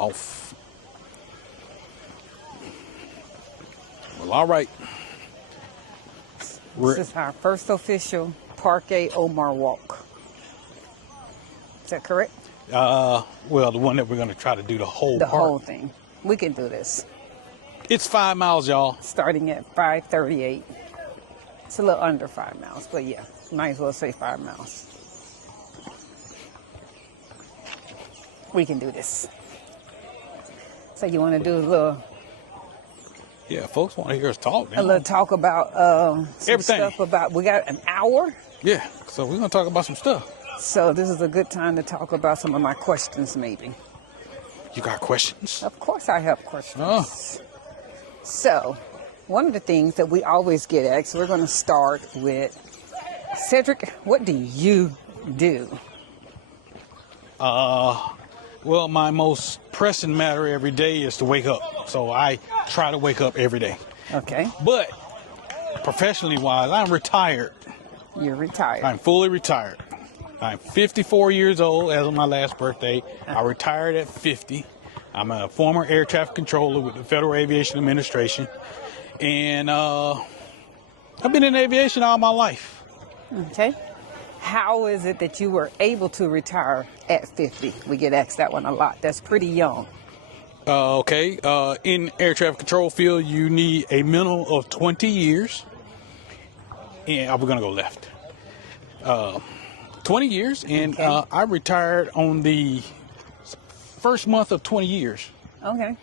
Off. Well, all right. This is our first official Parque Omar walk. Is that correct? Well, the one that we're going to try to do the whole The park. whole thing. We can do this. It's 5 miles, y'all. Starting at 5:38. It's a little under 5 miles, but yeah, might as well say 5 miles. We can do this. So you want to do a little folks want to hear us talk. a little talk about some Everything. stuff about. We got an hour, Yeah, so we're going to talk about some stuff. so this is a good time to talk about some of my questions, maybe. You got questions? Of course, I have questions. Oh. So, one of the things that we always get asked, we're going to start with Cedric. What do you do? Well, my most pressing matter every day is to wake up. So I try to wake up every day. Okay, But professionally wise, I'm retired. you're retired. I'm fully retired. I'm 54 years old as of my last birthday. I retired at 50. I'm a former air traffic controller with the Federal Aviation Administration. And I've been in aviation all my life. Okay. How is it that you were able to retire at 50? We get asked that one a lot. That's pretty young. In air traffic control field, you need a minimum of 20 years. And we're going to go left. 20 years. And Okay. I retired on the first month of 20 years. Okay.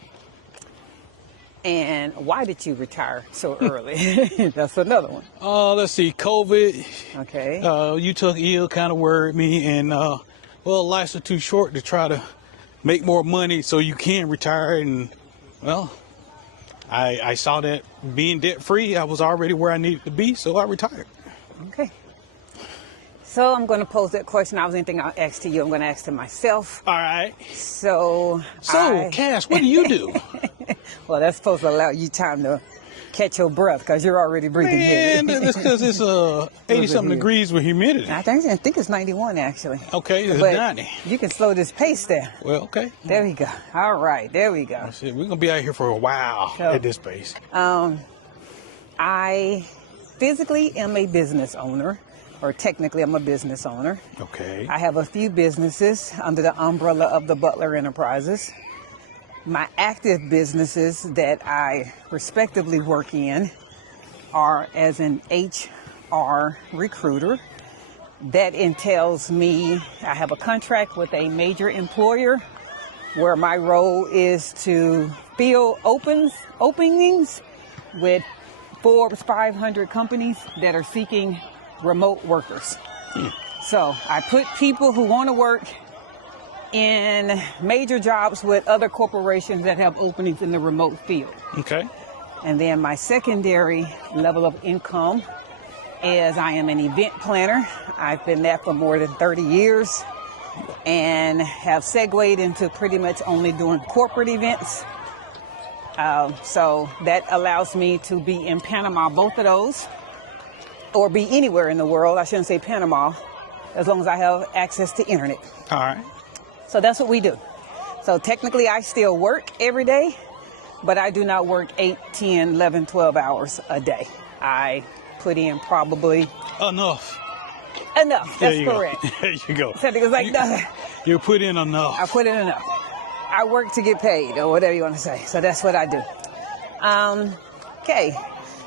And why did you retire so early? That's another one. Let's see, COVID. Okay. You took ill, kind of worried me, and life's too short to try to make more money so you can retire. And well, I saw that being debt free, I was already where I needed to be, so I retired. Okay. So I'm going to pose that question. I was anything I'll ask to you, I'm going to ask to myself. All right. So, Cass, what do you do? well, that's supposed to allow you time to catch your breath because you're already breathing Man, heavy. that's because it's 80-something degrees with humidity. I think it's 91 actually. Okay, it's But 90. you can slow this pace there. Well, okay. There we go. All right, there we go. We're going to be out here for a while So- at this pace. I physically am a business owner, or technically I'm a business owner. Okay. I have a few businesses under the umbrella of the Butler Enterprises. My active businesses that I respectively work in are as an HR recruiter. That entails me, I have a contract with a major employer where my role is to fill openings with Forbes 500 companies that are seeking remote workers. So I put people who want to work in major jobs with other corporations that have openings in the remote field. Okay. And then my secondary level of income is I am an event planner. I've been that for more than 30 years and have segued into pretty much only doing corporate events. So that allows me to be in Panama, both of those, or be anywhere in the world. I shouldn't say Panama, as long as I have access to internet. All right. So that's what we do. So technically I still work every day, but I do not work 8, 10, 11, 12 hours a day. I put in probably Enough. enough. There That's you correct. Go. There you go. So it's like, You put in enough. I put in enough. I work to get paid, or whatever you want to say. So that's what I do. Okay.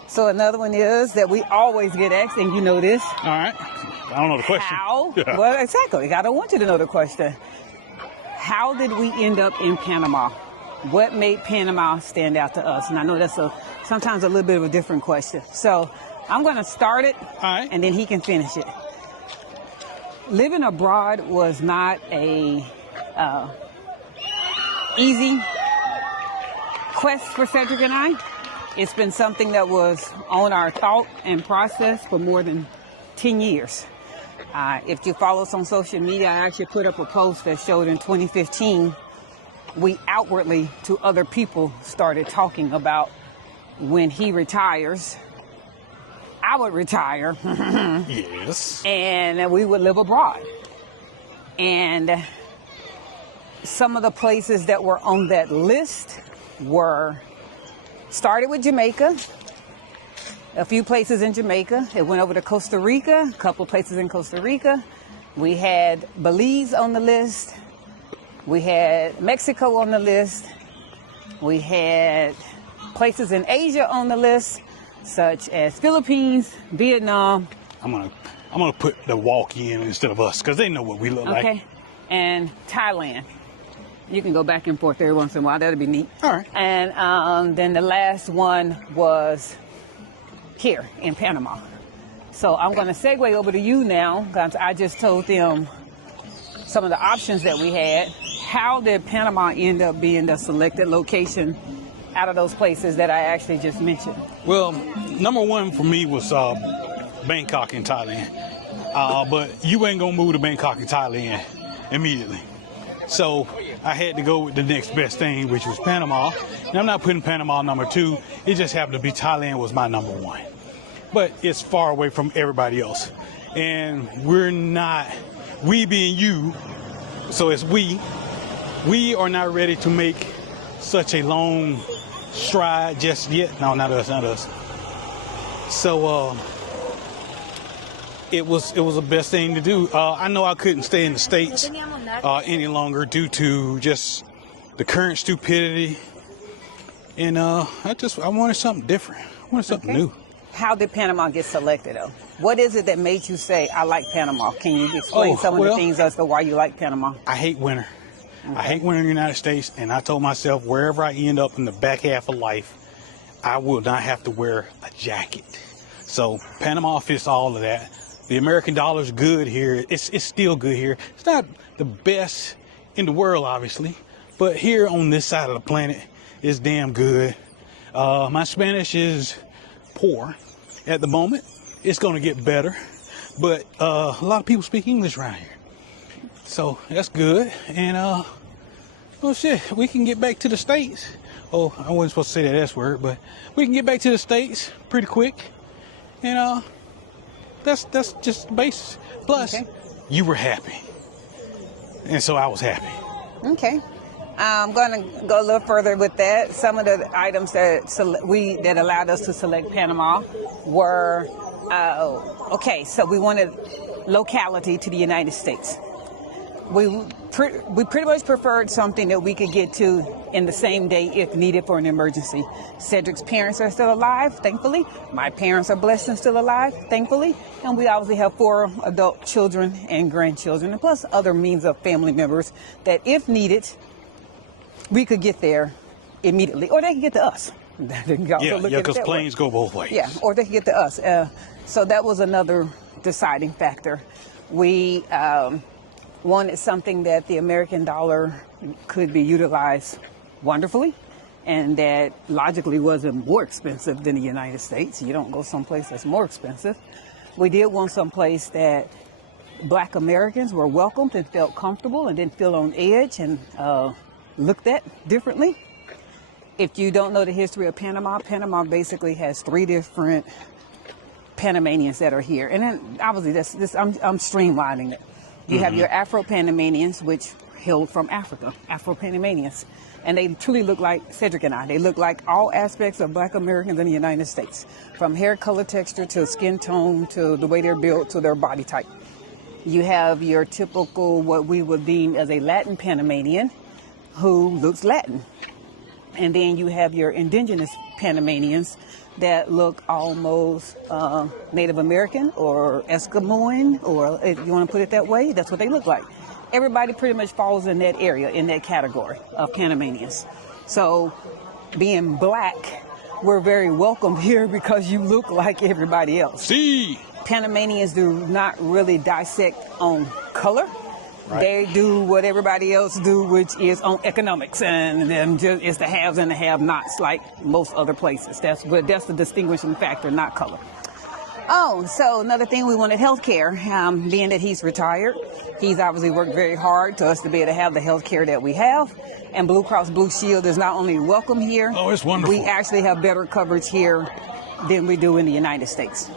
So another one is that we always get asked, and you know this. All right. I don't know the question. How? Yeah. Well, exactly. I don't want you to know the question. How did we end up in Panama? What made Panama stand out to us? And I know that's sometimes a little bit of a different question. So I'm going to start it, All right. and then he can finish it. Living abroad was not a easy quest for Cedric and I. It's been something that was on our thought and process for more than 10 years. If you follow us on social media, I actually put up a post that showed in 2015, we outwardly to other people started talking about when he retires, I would retire. Yes. And we would live abroad. And some of the places that were on that list started with Jamaica, a few places in Jamaica. It went over to Costa Rica, a couple of places in Costa Rica. We had Belize on the list. We had Mexico on the list. We had places in Asia on the list, such as Philippines, Vietnam. I'm gonna put the walk in instead of us, because they know what we look like. Okay. And Thailand. You can go back and forth every once in a while. That'll be neat. All right. And then the last one was here in Panama. So I'm going to segue over to you now, because I just told them some of the options that we had. How did Panama end up being the selected location out of those places that I actually just mentioned? Well, number one for me was Bangkok in Thailand. But you ain't going to move to Bangkok in Thailand immediately. So I had to go with the next best thing, which was Panama. And I'm not putting Panama number 2. It just happened to be Thailand was my number 1. But it's far away from everybody else. And we're not, we being you, so it's we are not ready to make such a long stride just yet. No, not us. So it was the best thing to do. I know I couldn't stay in the States any longer due to just the current stupidity, and I wanted something different. I wanted something new. How did Panama get selected, though? What is it that made you say, I like Panama? Can you explain some of the things as to why you like Panama? I hate winter. Okay. I hate winter in the United States, and I told myself wherever I end up in the back half of life, I will not have to wear a jacket. So Panama fits all of that. The American dollar's good here. It's still good here. It's not the best in the world, obviously, but here on this side of the planet, it's damn good. My Spanish is poor at the moment. It's going to get better, but a lot of people speak English around here, so that's good. And oh shit, we can get back to the States. Oh, I wasn't supposed to say that S word, but we can get back to the States pretty quick. And that's just the basis. Plus, you were happy, and so I was happy. Okay. I'm going to go a little further with that. Some of the items that allowed us to select Panama were, so we wanted locality to the United States. We pretty much preferred something that we could get to in the same day if needed for an emergency. Cedric's parents are still alive, thankfully. My parents are blessed and still alive, thankfully. And we obviously have 4 adult children and grandchildren, and plus other means of family members that if needed, we could get there immediately, or they could get to us. Because planes go both ways. Yeah, or they could get to us. So that was another deciding factor. We wanted something that the American dollar could be utilized wonderfully, and that logically wasn't more expensive than the United States. You don't go someplace that's more expensive. We did want someplace that Black Americans were welcomed and felt comfortable and didn't feel on edge and looked at differently. If you don't know the history of Panama, Panama basically has 3 different Panamanians that are here. And then obviously I'm streamlining it. You have your Afro-Panamanians, which hailed from Africa, Afro-Panamanians. And they truly look like Cedric and I. They look like all aspects of Black Americans in the United States, from hair color texture to skin tone to the way they're built to their body type. You have your typical, what we would deem as a Latin Panamanian, who looks Latin. And then you have your indigenous Panamanians that look almost Native American or Eskimoan, or if you want to put it that way, that's what they look like. Everybody pretty much falls in that area, in that category of Panamanians. So being Black, we're very welcome here because you look like everybody else. See, Panamanians do not really dissect on color. Right. They do what everybody else do, which is on economics, and then it's the haves and the have-nots, like most other places. That's the distinguishing factor, not color. Oh, so another thing, we wanted healthcare. Being that he's retired, he's obviously worked very hard to us to be able to have the healthcare that we have. And Blue Cross Blue Shield is not only welcome here. Oh, it's wonderful. We actually have better coverage here than we do in the United States.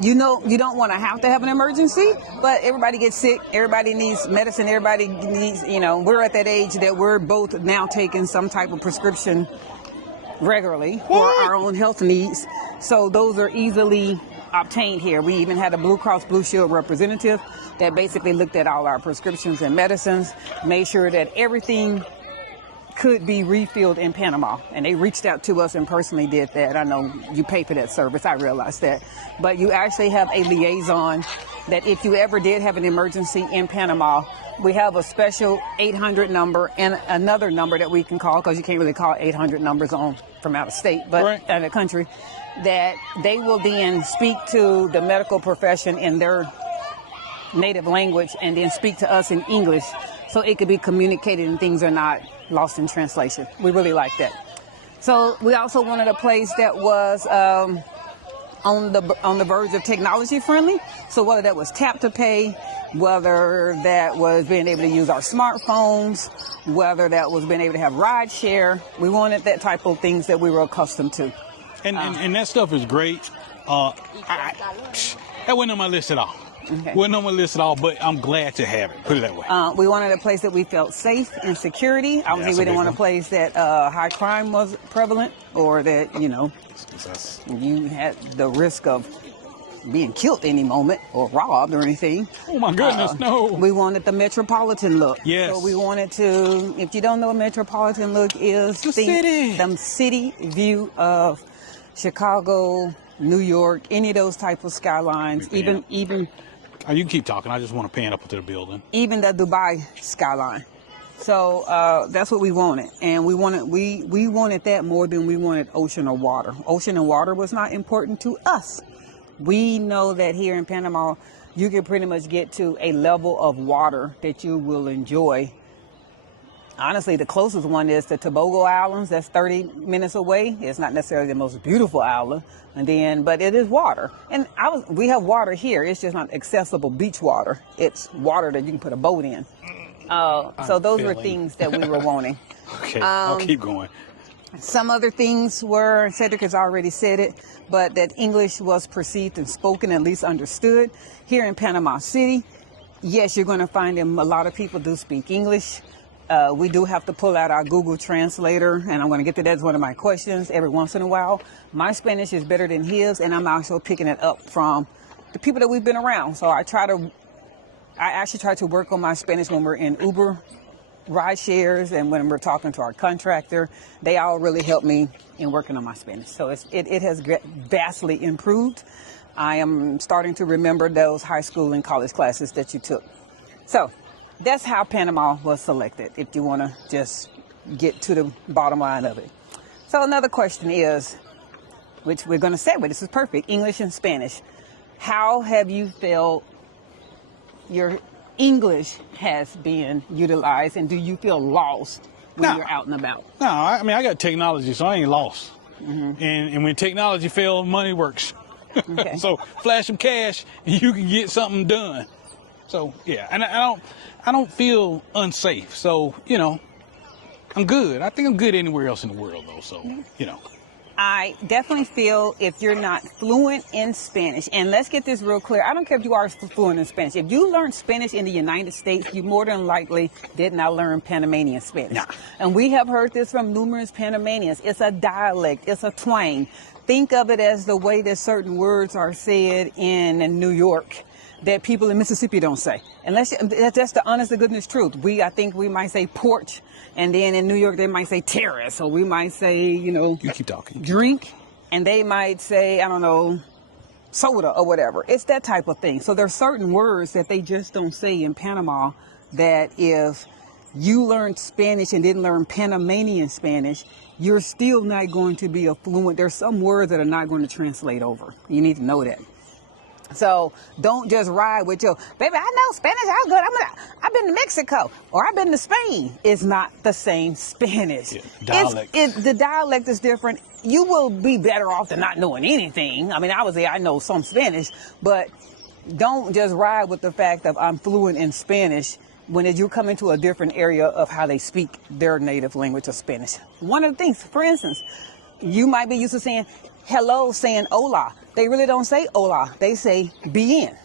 you don't want to have an emergency, but everybody gets sick. Everybody needs medicine. Everybody needs, we're at that age that we're both now taking some type of prescription regularly for our own health needs. So those are easily obtained here. We even had a Blue Cross Blue Shield representative that basically looked at all our prescriptions and medicines, made sure that everything could be refilled in Panama, and they reached out to us and personally did that. I know you pay for that service, I realize that, but you actually have a liaison that if you ever did have an emergency in Panama, we have a special 800 number and another number that we can call, because you can't really call 800 numbers from out of state, but right. out of the country, that they will then speak to the medical profession in their native language and then speak to us in English, so it could be communicated and things are not lost in translation. We really like that. So we also wanted a place that was on the verge of technology friendly. So whether that was tap to pay, whether that was being able to use our smartphones, whether that was being able to have ride share, we wanted that type of things that we were accustomed to. And that stuff is great. That wasn't on my list at all. Okay. Wasn't on my list at all, but I'm glad to have it. Put it that way. We wanted a place that we felt safe and security. Obviously, we didn't want a place that high crime was prevalent, or that, you had the risk of being killed any moment or robbed or anything. Oh my goodness, no. We wanted the metropolitan look. Yes. So we wanted to, if you don't know what metropolitan look is, the city view of Chicago, New York, any of those type of skylines, even oh, you can keep talking. I just want to pan up to the building. Even the Dubai skyline. So that's what we wanted, and we wanted that more than we wanted ocean or water. Ocean and water was not important to us. We know that here in Panama, you can pretty much get to a level of water that you will enjoy. Honestly, the closest one is the Tobago Islands. That's 30 minutes away. It's not necessarily the most beautiful island, but it is water. And we have water here. It's just not accessible beach water. It's water that you can put a boat in. So those were things that we were wanting. Okay, I'll keep going. Some other things were, Cedric has already said it, but that English was perceived and spoken, at least understood. Here in Panama City, yes, you're going to find a lot of people do speak English. We do have to pull out our Google Translator, and I'm going to get to that as one of my questions every once in a while. My Spanish is better than his, and I'm also picking it up from the people that we've been around. So I actually try to work on my Spanish when we're in Uber ride shares and when we're talking to our contractor. They all really help me in working on my Spanish. So it has vastly improved. I am starting to remember those high school and college classes that you took. So that's how Panama was selected, if you want to just get to the bottom line of it. So another question is, which we're going to segue, this is perfect, English and Spanish. How have you felt your English has been utilized, and do you feel lost when you're out and about? No, I got technology, so I ain't lost. Mm-hmm. And when technology fails, money works. Okay. So flash some cash, and you can get something done. So yeah, and I don't feel unsafe. So I'm good. I think I'm good anywhere else in the world, though. So I definitely feel if you're not fluent in Spanish, and let's get this real clear, I don't care if you are fluent in Spanish. If you learned Spanish in the United States, you more than likely did not learn Panamanian Spanish. Nah. And we have heard this from numerous Panamanians. It's a dialect. It's a twang. Think of it as the way that certain words are said in New York that people in Mississippi don't say. That's the honest to goodness truth. I think we might say porch, and then in New York they might say terrace, or we might say, you keep talking, drink, and they might say, I don't know, soda or whatever. It's that type of thing. So there's certain words that they just don't say in Panama that if you learned Spanish and didn't learn Panamanian Spanish, you're still not going to be fluent. There's some words that are not going to translate over. You need to know that. So don't just ride with your, baby, I know Spanish, I'm good. I've been to Mexico, or I've been to Spain. It's not the same Spanish. Yeah, dialect. The dialect is different. You will be better off than not knowing anything. I mean, obviously I know some Spanish, but don't just ride with the fact that I'm fluent in Spanish when you come into a different area of how they speak their native language of Spanish. One of the things, for instance, You might be used to saying hello, saying hola. They really don't say hola. They say bien.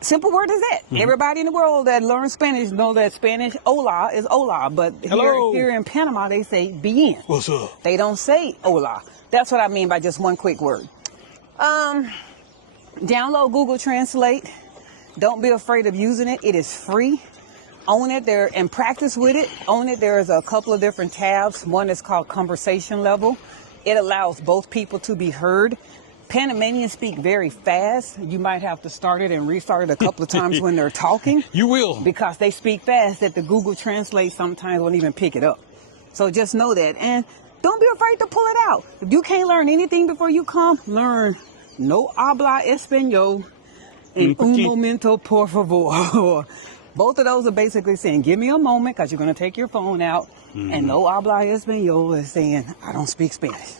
Simple word as that. Everybody in the world that learns Spanish know that Spanish hola is hola, but here in Panama they say bien. What's up? They don't say hola. That's what I mean by just one quick word. Download Google Translate. Don't be afraid of using it. It is free. Own it there and practice with it. Own it. There's a couple of different tabs. One is called conversation level. It allows both people to be heard. Panamanians speak very fast. You might have to start it and restart it a couple of times when they're talking. You will. Because they speak fast that the Google Translate sometimes won't even pick it up. So just know that. And don't be afraid to pull it out. If you can't learn anything before you come, learn no habla español and un momento por favor. Both of those are basically saying, give me a moment because you're going to take your phone out. And no habla español is saying, I don't speak Spanish.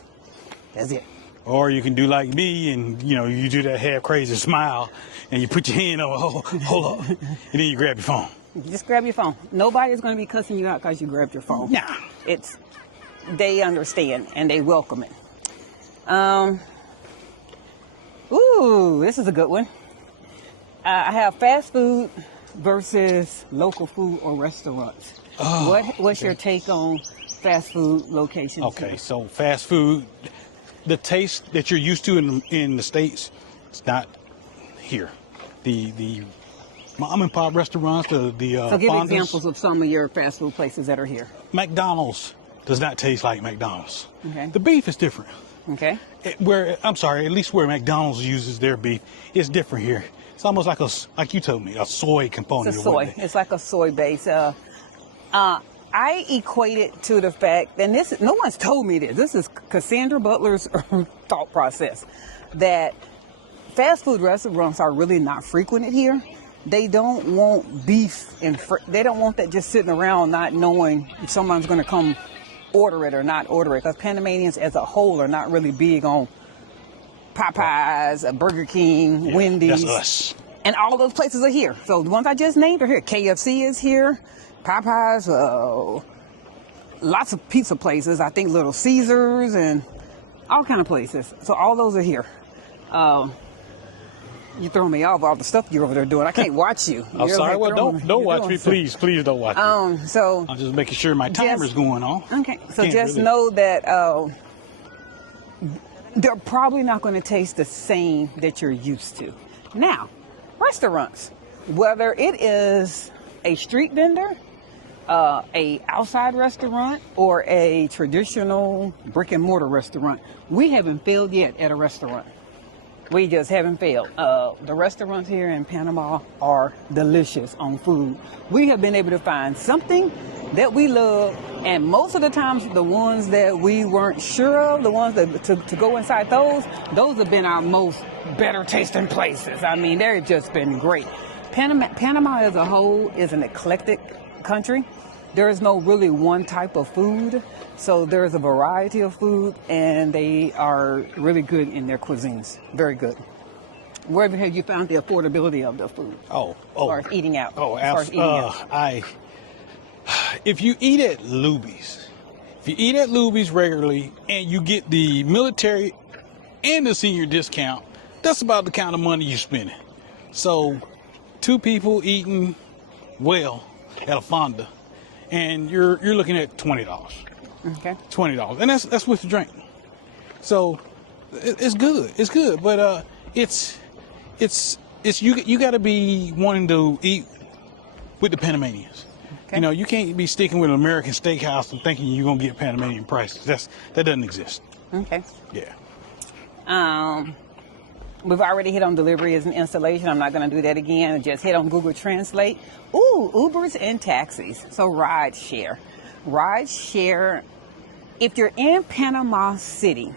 That's it. Or you can do like me and, you do that half crazy smile and you put your hand over, hold up, and then you grab your phone. Just grab your phone. Nobody's going to be cussing you out because you grabbed your phone. Nah. They understand and they welcome it. Ooh, this is a good one. I have fast food versus local food or restaurants. What's your take on fast food locations? Okay, so fast food, the taste that you're used to in the States, it's not here. The mom and pop restaurants, So give fondas, examples of some of your fast food places that are here. McDonald's does not taste like McDonald's. Okay. The beef is different. Okay. At least where McDonald's uses their beef, it's different here. It's almost like you told me, a soy component. It's a soy. It's like a soy base. I equate it to the fact, and no one's told me this. This is Cassandra Butler's thought process, that fast food restaurants are really not frequented here. They don't want beef and they don't want that just sitting around not knowing if someone's going to come order it or not order it. Because Panamanians as a whole are not really big on Popeyes, Burger King, Wendy's. That's us. And all those places are here. So the ones I just named are here. KFC is here. Popeyes, lots of pizza places. I think Little Caesars and all kind of places. So all those are here. You throw me off all the stuff you're over there doing. I can't watch you. I'm sorry. Well, don't watch me, please. Please don't watch me. So I'm just making sure my timer's going on. Okay. So just know that they're probably not going to taste the same that you're used to. Now, restaurants, whether it is a street vendor, a outside restaurant, or a traditional brick and mortar restaurant, we haven't failed yet at a restaurant. We just haven't failed. The restaurants here in Panama are delicious on food. We have been able to find something that we love, and most of the times the ones that we weren't sure of, the ones that to go inside those have been our most better tasting places. I mean, they've just been great. Panama as a whole is an eclectic country. There is no really one type of food, so there's a variety of food, and they are really good in their cuisines. Very good. Where have you found the affordability of the food? As far as eating out. If you eat at Luby's, regularly, and you get the military and the senior discount, that's about the kind of money you're spending. So, 2 people eating well at a fonda, and you're looking at $20. Okay. $20, and that's with the drink. So it's good. It's good, but it's you got to be wanting to eat with the Panamanians. Okay. You can't be sticking with an American steakhouse and thinking you're gonna get Panamanian prices. That doesn't exist. Okay. Yeah. We've already hit on delivery as an installation. I'm not going to do that again. Just hit on Google Translate. Ooh, Ubers and taxis. So ride share. If you're in Panama City,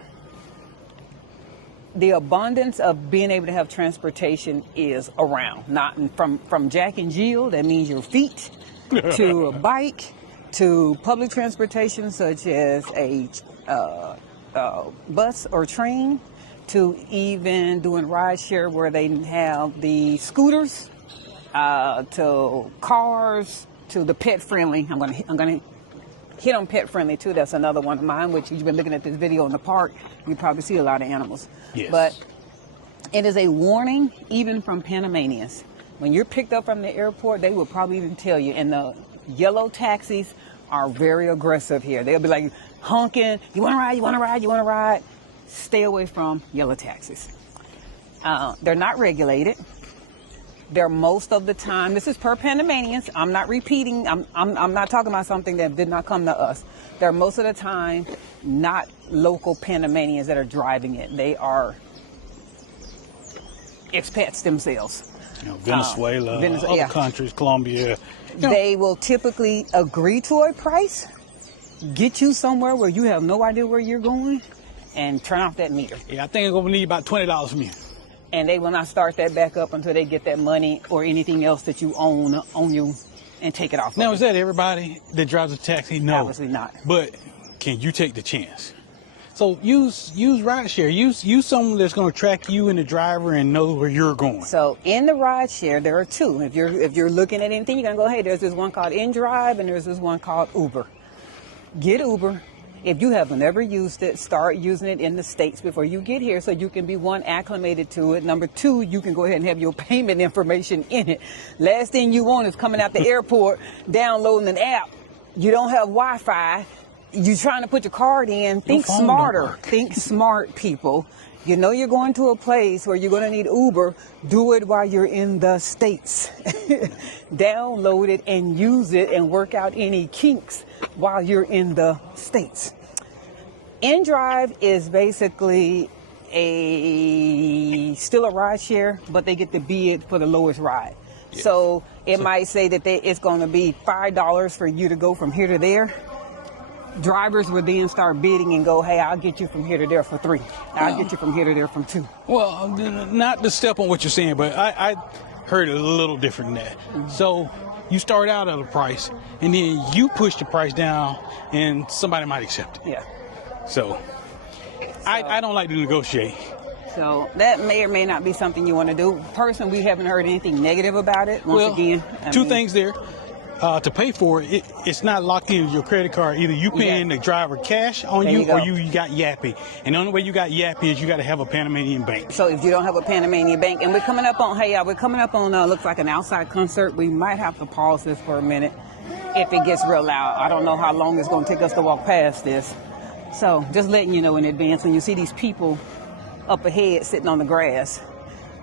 the abundance of being able to have transportation is around. Not from Jack and Jill, that means your feet, to a bike, to public transportation such as a bus or train, to even doing ride share where they have the scooters, to cars, to the pet friendly. I'm gonna hit on pet friendly too. That's another one of mine, which you've been looking at this video in the park. You probably see a lot of animals. Yes. But it is a warning, even from Panamanians. When you're picked up from the airport, they will probably even tell you. And the yellow taxis are very aggressive here. They'll be like honking, you want to ride, you want to ride, you want to ride. Stay away from yellow taxis. They're not regulated. They're most of the time, this is per Panamanians. I'm not repeating. I'm not talking about something that did not come to us. They're most of the time not local Panamanians that are driving it. They are expats themselves. You know, Venezuela, other yeah. countries, Colombia. They will typically agree to a price, get you somewhere where you have no idea where you're going, and turn off that meter. Yeah, I think I'm gonna need about $20 from you. And they will not start that back up until they get that money or anything else that you own on you and take it off. Now, is that everybody that drives a taxi? No. Obviously not. But can you take the chance? So use rideshare. Use someone that's going to track you and the driver and know where you're going. So in the rideshare, there are two. If you're looking at anything, you're gonna go, hey, there's this one called InDrive and there's this one called Uber. Get Uber. If you haven't ever used it, start using it in the States before you get here so you can be, one, acclimated to it. Number two, you can go ahead and have your payment information in it. Last thing you want is coming out the airport, downloading an app. You don't have Wi-Fi. You're trying to put your card in. Think smarter. Think smart, people. You know you're going to a place where you're going to need Uber. Do it while you're in the States. Download it and use it and work out any kinks while you're in the States. InDrive is basically still a ride share, but they get to bid for the lowest ride. Yes. So it might say that it's going to be $5 for you to go from here to there. Drivers would then start bidding and go, hey, I'll get you from here to there for $3. I'll get you from here to there from $2. Well, not to step on what you're saying, but I heard it a little different than that. Mm-hmm. So you start out at a price, and then you push the price down, and somebody might accept it. Yeah. So I don't like to negotiate. So that may or may not be something you want to do. Personally, we haven't heard anything negative about it. Once again, two things there. To pay for it, it's not locked into your credit card. Either you paying the driver cash on you or you got Yappy. And the only way you got Yappy is you got to have a Panamanian bank. So if you don't have a Panamanian bank, and we're coming up on, hey, y'all, we're coming up on, looks like an outside concert. We might have to pause this for a minute if it gets real loud. I don't know how long it's going to take us to walk past this. So just letting you know in advance, when you see these people up ahead sitting on the grass,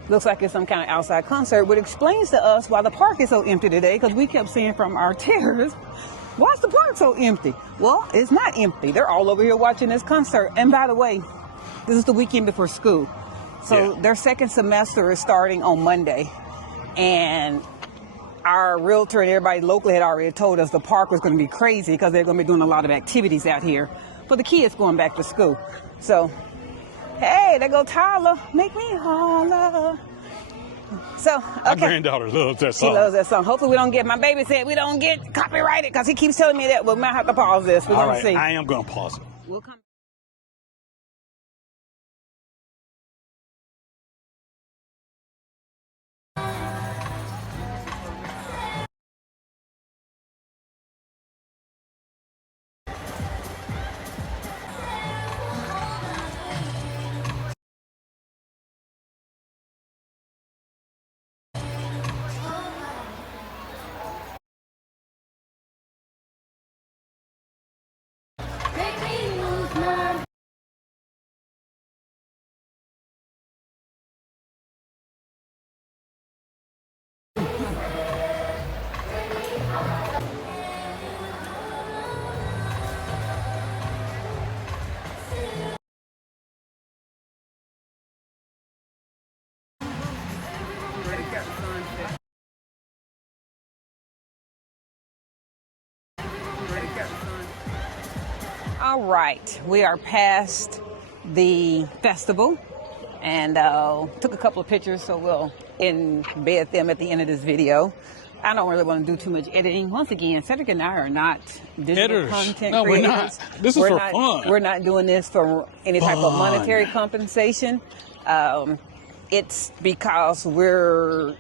looks like it's some kind of outside concert, which explains to us why the park is so empty today, because we kept saying from our terrorists, why is the park so empty? Well, it's not empty. They're all over here watching this concert. And by the way, this is the weekend before school. So their second semester is starting on Monday. And our realtor and everybody locally had already told us the park was going to be crazy because they're going to be doing a lot of activities out here for the kids going back to school. So, hey, there go Tyler. Make me holler. So, okay. My granddaughter loves that song. She loves that song. Hopefully we don't get, my baby said we don't get copyrighted because he keeps telling me that. We might have to pause this. We're going to see. I am going to pause it. We'll come. All right, we are past the festival and took a couple of pictures, so we'll embed them at the end of this video. I don't really want to do too much editing. Once again, Cedric and I are not digital content creators. We're not. This is for fun. We're not doing this for any type of monetary compensation. It's because we're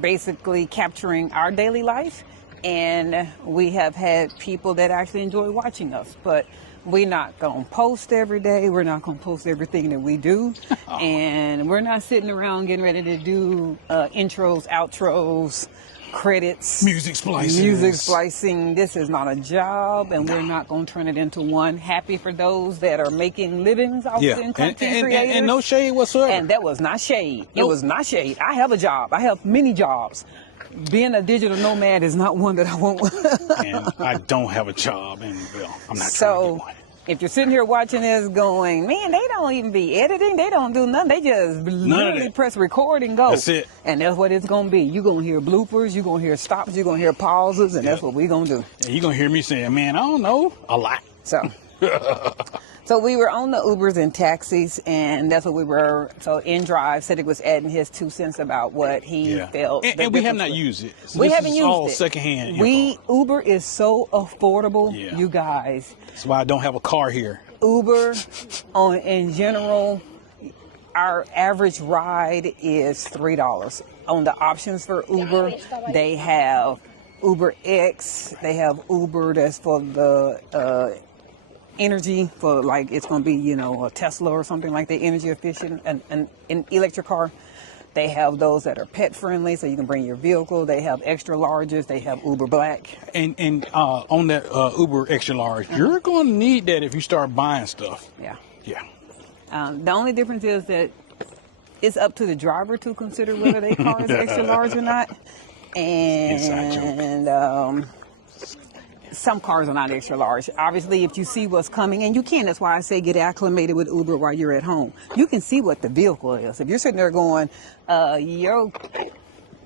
basically capturing our daily life And we have had people that actually enjoy watching us, but we're not going to post every day. We're not going to post everything that we do. And we're not sitting around getting ready to do intros, outros, credits, music splicing. This is not a job, and we're not going to turn it into one. Happy for those that are making livings off in content creators. And no shade whatsoever. And that was not shade. Nope. It was not shade. I have a job. I have many jobs. Being a digital nomad is not one that I want. And I don't have a job, and well, I'm not trying to So get one. if you're sitting here watching this going, man, they don't even be editing. They don't do nothing. They just literally press record and go. That's it. And that's what it's going to be. You're going to hear bloopers. You're going to hear stops. You're going to hear pauses. And that's what we're going to do. And you're going to hear me saying, man, I don't know, a lot. So we were on the Ubers and taxis, and that's what we were. So InDrive said it was adding his 2 cents about what he felt. And we have not used it. So we this haven't is used all it. secondhand. Uber is so affordable, you guys. That's why I don't have a car here. Uber, in general, our average ride is $3. On the options for Uber, they have Uber X. They have Uber that's for the energy, for like it's going to be, a Tesla or something like that, energy efficient, an electric car. They have those that are pet friendly, so you can bring your vehicle. They have extra larges. They have Uber Black. And on that Uber extra large, you're going to need that if you start buying stuff. Yeah. The only difference is that it's up to the driver to consider whether their car is extra large or not. And some cars are not extra large. Obviously, if you see what's coming, and you can, that's why I say get acclimated with Uber while you're at home. You can see what the vehicle is. If you're sitting there going, your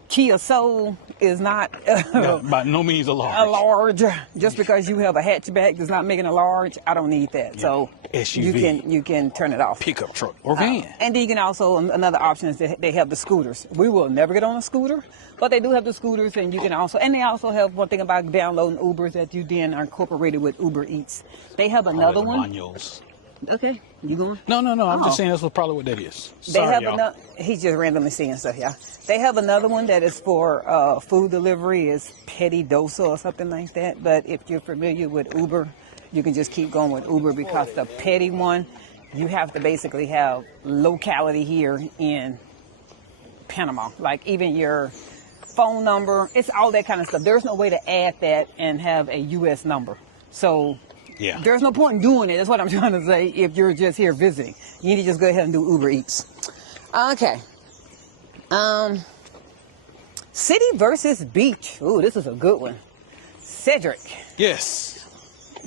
Kia Soul is not by no means a large. A large. Just because you have a hatchback does not make it a large. I don't need that. So SUV. You can turn it off. Pickup truck or van. And then you can also, another option is that they have the scooters. We will never get on a scooter, but they do have the scooters, and you can also, and they also have one thing about downloading Ubers that you then are incorporated with Uber Eats. They have another one. Banos. Okay, you going? No. I'm just saying that's probably what that is. They have another. He's just randomly saying stuff, yeah. They have another one that is for food delivery. It's Petty Dosa or something like that. But if you're familiar with Uber, you can just keep going with Uber, because the Petty one, you have to basically have locality here in Panama. Like even your phone number, it's all that kind of stuff. There's no way to add that and have a U.S. number. So there's no point in doing it. That's what I'm trying to say. If you're just here visiting, you need to just go ahead and do Uber Eats. Okay. City versus beach. Ooh, this is a good one. Cedric. Yes.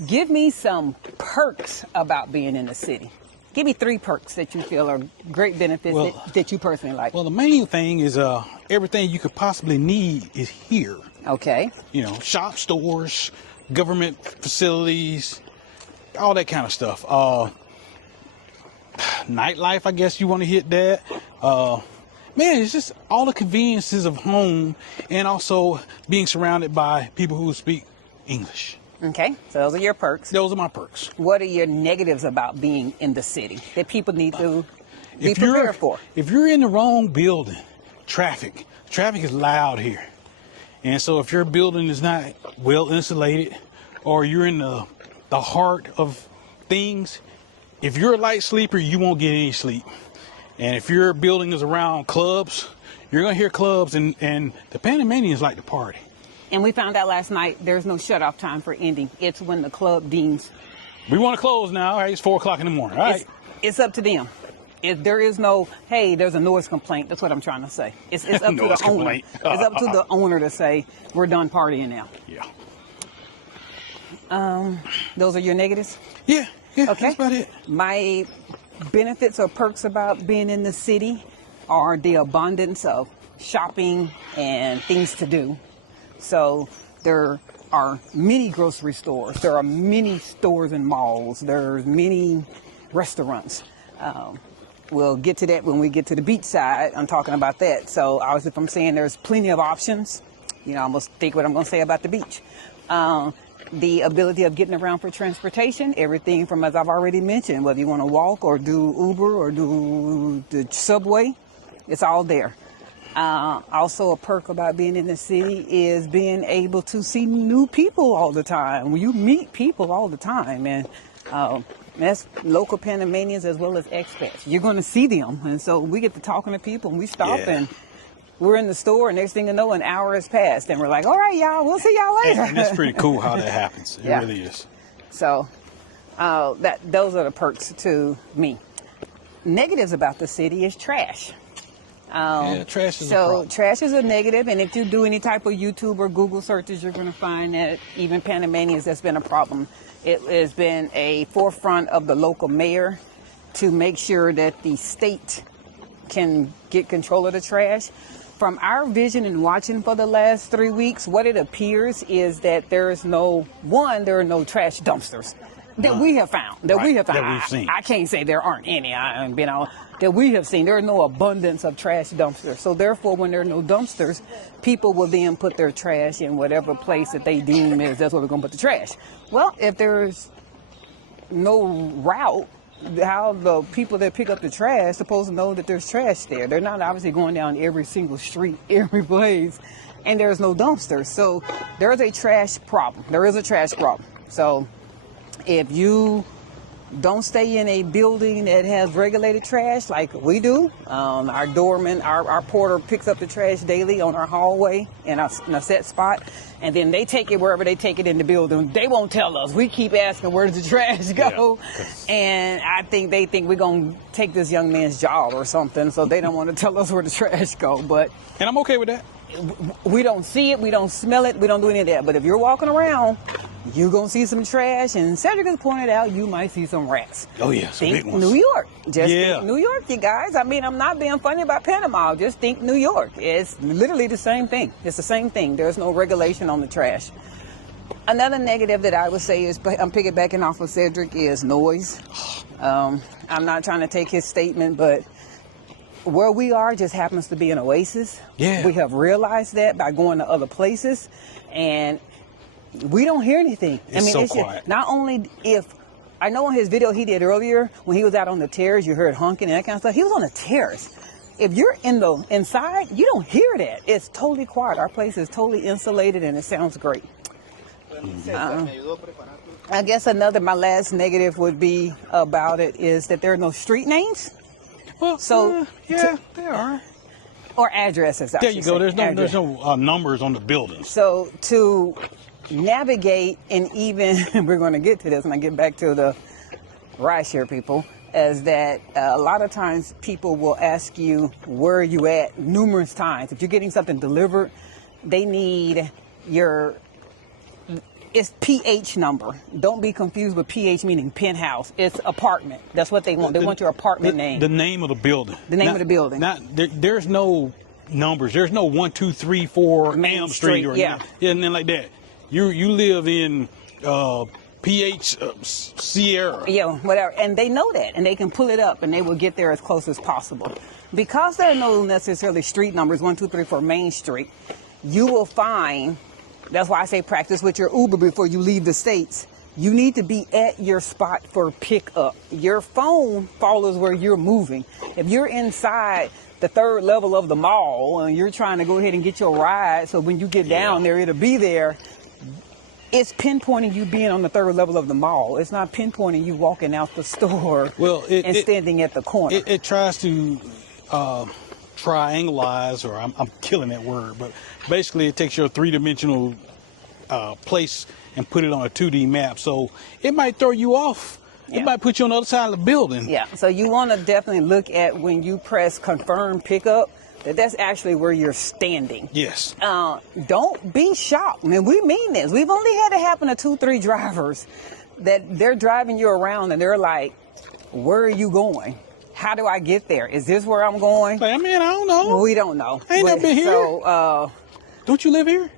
Give me some perks about being in the city. Give me 3 perks that you feel are great benefits that you personally like. Well, the main thing is everything you could possibly need is here. Okay. Shop, stores, government facilities, all that kind of stuff. Nightlife, I guess you want to hit that. Man, it's just all the conveniences of home, and also being surrounded by people who speak English. Okay, so those are your perks. Those are my perks. What are your negatives about being in the city that people need to be prepared for? If you're in the wrong building, traffic is loud here. And so if your building is not well insulated, or you're in the heart of things, if you're a light sleeper, you won't get any sleep. And if your building is around clubs, you're going to hear clubs, and the Panamanians like to party. And we found out last night there's no shut-off time for ending. It's when the club deems. We want to close now. All right, it's 4 o'clock in the morning. All right. It's up to them. If there is no, hey, there's a noise complaint. That's what I'm trying to say. It's up to the owner. It's up to the owner to say, we're done partying now. Yeah. Those are your negatives? Yeah, Okay. That's about it. My benefits or perks about being in the city are the abundance of shopping and things to do. So there are many grocery stores. There are many stores and malls. There's many restaurants. We'll get to that when we get to the beach side. I'm talking about that. So obviously, if I'm saying there's plenty of options, I'm going to think what I'm going to say about the beach. The ability of getting around for transportation, everything from, as I've already mentioned, whether you want to walk or do Uber or do the subway, it's all there. Also, a perk about being in the city is being able to see new people all the time. You meet people all the time, and that's local Panamanians as well as expats. You're going to see them, and so we get to talking to people, and we stop and we're in the store, and next thing you know, an hour has passed, and we're like, all right, y'all, we'll see y'all later. And it's pretty cool how that happens. It really is. So those are the perks to me. Negatives about the city is trash. Trash is a problem. Trash is a negative, and if you do any type of YouTube or Google searches, you're going to find that even Panamanians, that's been a problem. It has been a forefront of the local mayor to make sure that the state can get control of the trash. From our vision and watching for the last 3 weeks, what it appears is that there are no trash dumpsters that we have found. That we've seen. I can't say there aren't any. That we have seen. There are no abundance of trash dumpsters. So therefore, when there are no dumpsters, people will then put their trash in whatever place that they deem is that's where we're going to put the trash. Well, if there's no route, how the people that pick up the trash supposed to know that there's trash there? They're not obviously going down every single street, every place, and there's no dumpsters. So there is a trash problem. There is a trash problem. So if you don't stay in a building that has regulated trash like we do, our doorman, our porter picks up the trash daily on our hallway in a set spot, and then they take it wherever they take it in the building. They won't tell us. We keep asking, where does the trash go? And I think they think we're going to take this young man's job or something, so they don't want to tell us where the trash go. And I'm okay with that. We don't see it, we don't smell it, we don't do any of that. But if you're walking around, you're going to see some trash, and Cedric has pointed out you might see some rats. Oh, yeah, some big ones. New York. Just think New York, you guys. I mean, I'm not being funny about Panama. Just think New York. It's literally the same thing. It's the same thing. There's no regulation on the trash. Another negative that I would say is, I'm piggybacking off of Cedric, is noise. I'm not trying to take his statement, but where we are just happens to be an oasis. Yeah. We have realized that by going to other places, and we don't hear anything. It's so quiet. Just, not only if, I know in his video he did earlier, when he was out on the terrace, you heard honking and that kind of stuff. He was on the terrace. If you're inside, you don't hear that. It's totally quiet. Our place is totally insulated, and it sounds great. I guess my last negative would be about it is that there are no street names. Well, there are. Or addresses. There you go. There's no numbers on the buildings. So to navigate, and even we're going to get to this when I get back to the rideshare people, is that a lot of times people will ask you where you at numerous times. If you're getting something delivered, they need it's PH number. Don't be confused with PH meaning penthouse. It's apartment. That's what they want. They want your apartment name. The name of the building. The name of the building. There's no numbers. There's no 1, 2, 3, 4 Main Street or anything like that. You live in PH Sierra. Yeah, whatever. And they know that, and they can pull it up, and they will get there as close as possible. Because there are no necessarily street numbers, 1, 2, 3, 4 Main Street, you will find. That's why I say practice with your Uber before you leave the States. You need to be at your spot for pickup. Your phone follows where you're moving. If you're inside the 3rd level of the mall and you're trying to go ahead and get your ride, so when you get down there, it'll be there, it's pinpointing you being on the 3rd level of the mall. It's not pinpointing you walking out the store and standing at the corner. It tries to triangularize, or I'm killing that word, but basically it takes your 3-dimensional place and put it on a 2D map. So it might throw you off. It might put you on the other side of the building. Yeah. So you want to definitely look at when you press confirm pickup, that's actually where you're standing. Yes. Don't be shocked. I mean, we mean this. We've only had it happen to 2-3 drivers that they're driving you around and they're like, where are you going? How do I get there? Is this where I'm going? I mean, I don't know. We don't know. I ain't never been here. So, don't you live here?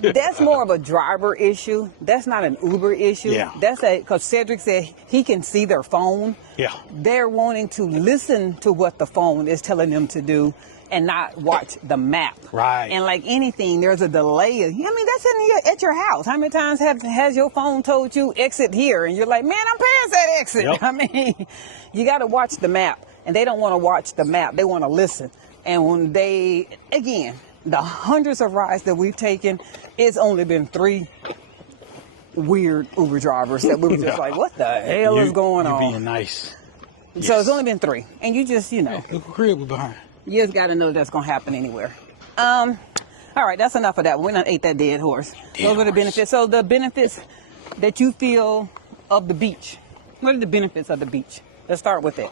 That's more of a driver issue. That's not an Uber issue. Yeah. Because Cedric said he can see their phone. Yeah. They're wanting to listen to what the phone is telling them to do and not watch the map. Right. And like anything, there's a delay. I mean, that's at your house. How many times has your phone told you exit here? And you're like, man, I'm past that exit. Yep. I mean, you got to watch the map. And they don't want to watch the map. They want to listen. And when they, again, the hundreds of rides that we've taken, it's only been 3 weird Uber drivers that we were just like, what the hell is going on? You're being nice. So it's only been 3. And you just, you know. Look what crib we're behind. You just got to know that's going to happen anywhere. All right, that's enough of that. We done ate that dead horse. Those are the benefits. So the benefits that you feel of the beach. What are the benefits of the beach? Let's start with it.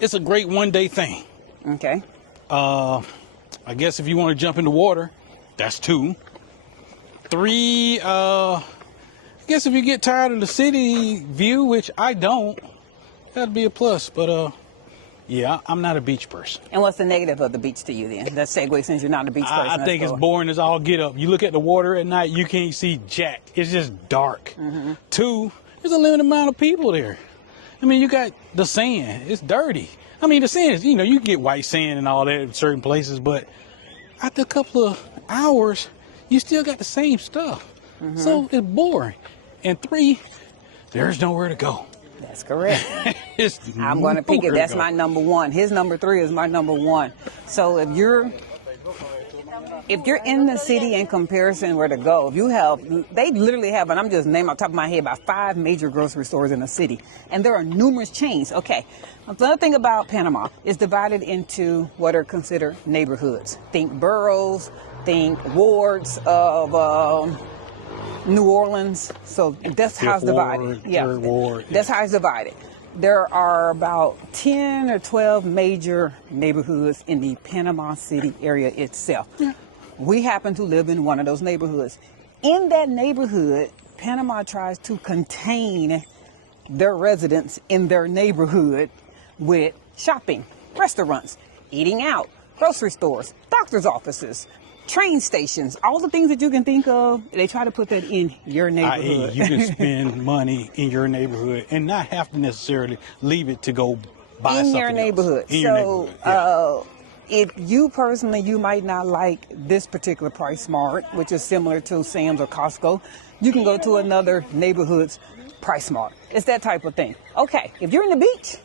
It's a great one-day thing. Okay. I guess if you want to jump in the water, that's 2. 3, I guess if you get tired of the city view, which I don't, that'd be a plus. But yeah, I'm not a beach person. And what's the negative of the beach to you then? That segue, since you're not a beach person. I think it's boring as all get up. You look at the water at night, you can't see jack. It's just dark. 2, there's a limited amount of people there. I mean, you got the sand. It's dirty. I mean, the sand is, you know, you get white sand and all that in certain places, but after a couple of hours, you still got the same stuff. So it's boring. And 3, there's nowhere to go. That's correct. I'm going to pick it. That's my number 1. His number 3 is my number 1. So if you're in the city in comparison where to go, if you have, they literally have, and I'm just naming off the top of my head, about 5 major grocery stores in the city. And there are numerous chains. Okay. The other thing about Panama is divided into what are considered neighborhoods. Think boroughs, think wards of New Orleans. So that's how it's divided. Third ward. That's how it's divided. There are about 10 or 12 major neighborhoods in the Panama City area itself. We happen to live in one of those neighborhoods. In that neighborhood, Panama tries to contain their residents in their neighborhood with shopping, restaurants, eating out, grocery stores, doctor's offices, train stations, all the things that you can think of. They try to put that in your neighborhood. You can spend money in your neighborhood and not have to necessarily leave it to go buy something in your neighborhood. In your neighborhood. Yeah. If you personally, you might not like this particular Price Mart, which is similar to Sam's or Costco, you can go to another neighborhood's Price Mart. It's that type of thing. Okay, if you're in the beach,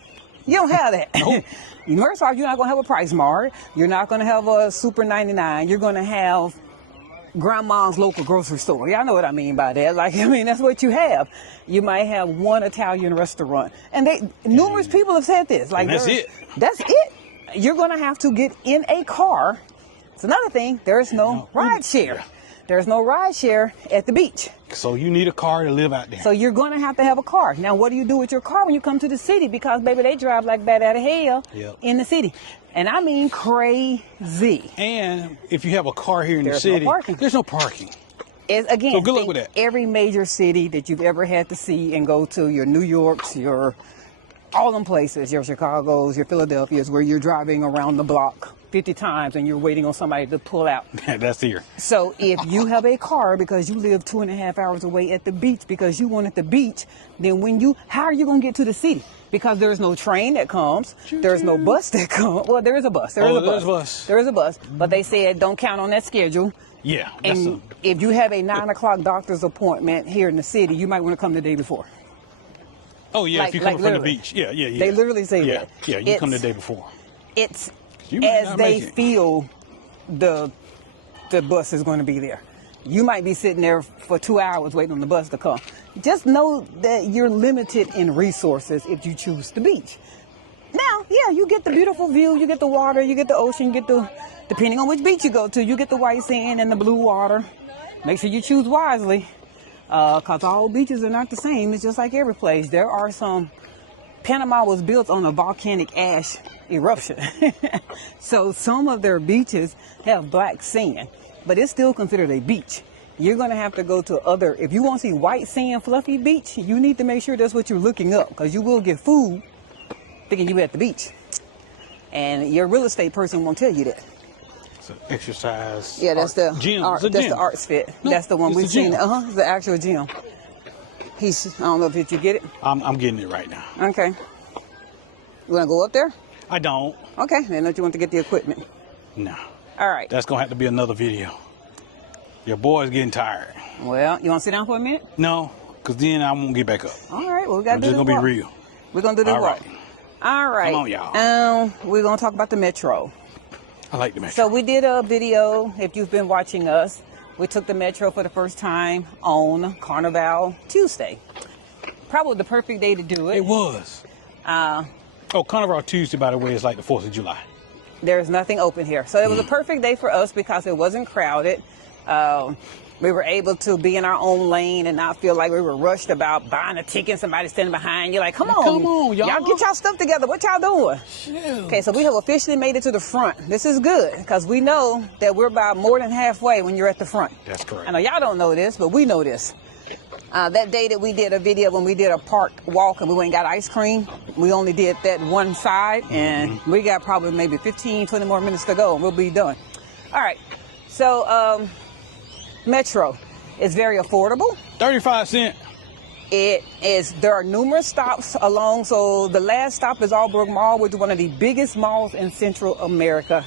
you don't have that. Nope. First off, you're not going to have a Price Mart. You're not going to have a Super 99. You're going to have grandma's local grocery store. Y'all know what I mean by that. Like, I mean, that's what you have. You might have one Italian restaurant. And numerous people have said this. Like, and that's it. That's it. You're going to have to get in a car. It's another thing. There's no ride share. There's no ride share at the beach. So you need a car to live out there. So you're going to have a car. Now, what do you do with your car when you come to the city? Because, baby, they drive like bat out of hell in the city. And I mean crazy. And if you have a car here in the city, there's no parking. Again, so good luck with that. Every major city that you've ever had to see and go to, your New Yorks, all them places, your Chicagos, your Philadelphias, where you're driving around the block 50 times and you're waiting on somebody to pull out. That's here. So if you have a car because you live 2.5 hours away at the beach because you want at the beach, then how are you going to get to the city? Because there's no train that comes. There's no bus that comes. Well, there is a bus. There is a bus. But they said don't count on that schedule. Yeah. And if you have a 9 o'clock doctor's appointment here in the city, you might want to come the day before. Oh, yeah, if you come from the beach. Yeah. They literally say that. Yeah, you come the day before. It's as they feel the bus is going to be there. You might be sitting there for 2 hours waiting on the bus to come. Just know that you're limited in resources if you choose the beach. Now, yeah, you get the beautiful view, you get the water, you get the ocean, depending on which beach you go to, you get the white sand and the blue water. Make sure you choose wisely. Because all beaches are not the same. It's just like every place. There are Panama was built on a volcanic ash eruption. So some of their beaches have black sand, but it's still considered a beach. You're going to have to go to if you want to see white sand, fluffy beach, you need to make sure that's what you're looking up, because you will get food thinking you're at the beach. And your real estate person won't tell you that. Exercise. Yeah, that's the gym. That's the Arts Fit. No, that's the one we've seen. It's the actual gym. I don't know if you get it. I'm getting it right now. Okay. You want to go up there? I don't. Okay, then don't you want to get the equipment? No. All right. That's gonna have to be another video. Your boy's getting tired. Well, you want to sit down for a minute? No, because then I won't get back up. All right. Well, we got to do this. I'm just gonna be real. We're gonna do this walk. Right. All right. Come on, y'all. We're going to talk about the Metro. I like the Metro. So we did a video, if you've been watching us. We took the Metro for the first time on Carnival Tuesday. Probably the perfect day to do it. It was. Carnival Tuesday, by the way, is like the 4th of July. There's nothing open here. So it was a perfect day for us because it wasn't crowded. We were able to be in our own lane and not feel like we were rushed about buying a ticket and somebody standing behind you like, come on, y'all get y'all stuff together. What y'all doing? Shoot. Okay, so we have officially made it to the front. This is good because we know that we're about more than halfway when you're at the front. That's correct. I know y'all don't know this, but we know this. That day that we did a video when we did a park walk and we went and got ice cream, we only did that one side and we got probably maybe 15, 20 more minutes to go and we'll be done. All right, so Metro is very affordable. 35 cents. It is, there are numerous stops along, so the last stop is Albrook Mall, which is one of the biggest malls in Central America.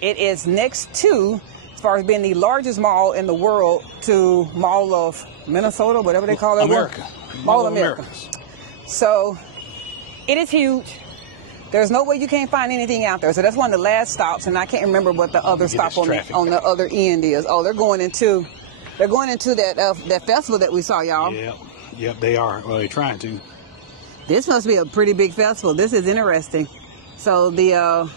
It is next to, as far as being the largest mall in the world, to Mall of Minnesota, whatever they call it. America. Mall of America. So it is huge. There's no way you can't find anything out there. So that's one of the last stops, and I can't remember what the other stop on the other end is. Oh, they're going into that festival that we saw, y'all. Yep, they are. Well, they're trying to. This must be a pretty big festival. This is interesting. So the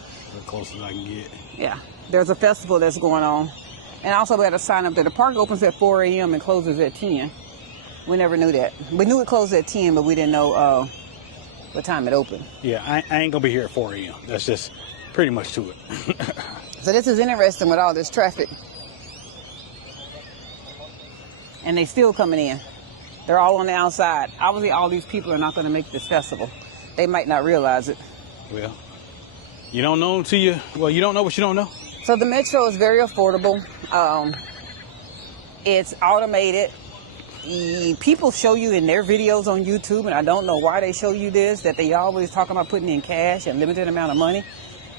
close as I can get. Yeah, there's a festival that's going on, and also we had a sign up there. The park opens at 4 a.m. and closes at 10. We never knew that. We knew it closed at 10, but we didn't know what time it opened. Yeah, I ain't gonna be here at 4 a.m. That's just pretty much to it. So this is interesting with all this traffic. And they still coming in. They're all on the outside. Obviously, all these people are not going to make this festival. They might not realize it. Well, you don't know until you don't know what you don't know. So the Metro is very affordable. It's automated. People show you in their videos on YouTube, and I don't know why they show you this, that they always talking about putting in cash and limited amount of money.